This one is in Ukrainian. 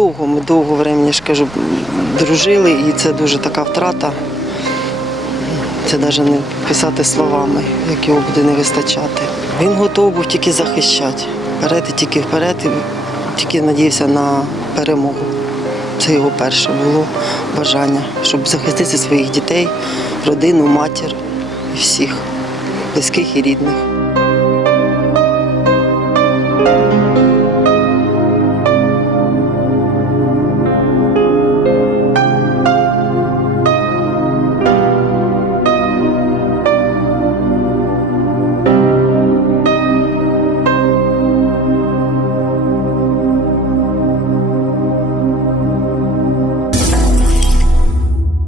довго, ми довго времени, ж кажу, дружили, і це дуже така втрата. Це навіть не писати словами, як його буде не вистачати. Він готовий був тільки захищати, вперед і тільки вперед, і тільки надіявся на перемогу. Це його перше було бажання, щоб захистити своїх дітей, родину, матір і всіх, близьких і рідних.